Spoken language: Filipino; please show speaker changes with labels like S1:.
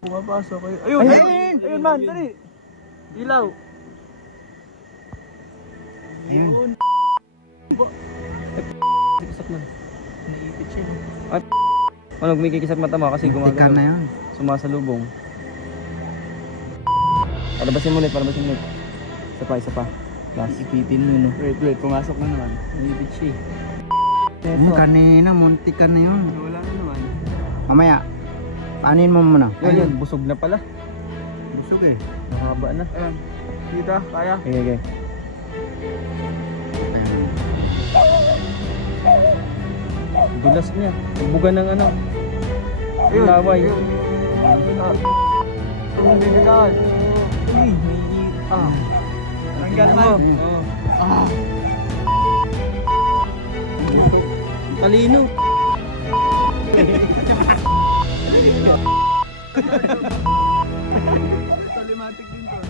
S1: Pumapasok kayo. Ayun!
S2: Ayun!
S1: Ayun man! Dali! Ilaw!
S2: Ayun.
S1: Kisap man. Naipit siya.
S3: Ano, kumikikisap mata mo kasi
S2: Muntikan na
S3: gumagalaw.
S2: yun.
S3: Sumasalubong. Palabasin mo ulit, palabasin mo ulit. Isa pa. Last.
S2: Ipitin mo, no?
S1: Wait, pumasok na naman. Naipit siya
S2: Kanina, muntikan na yun.
S1: Wala na naman.
S2: Mamaya, panin mo muna.
S3: Ayun, busog na pala.
S2: Busog eh.
S3: Mahaba na.
S1: Ayan. Kita, kaya.
S3: Okay.
S2: Ayan.
S3: Dulas niya. Bugan ng ano.
S1: Ayun.
S3: Laway.
S1: Ayun. Ang bibitawan. Tanggal mo.
S3: Talino.
S1: Talimatic din to.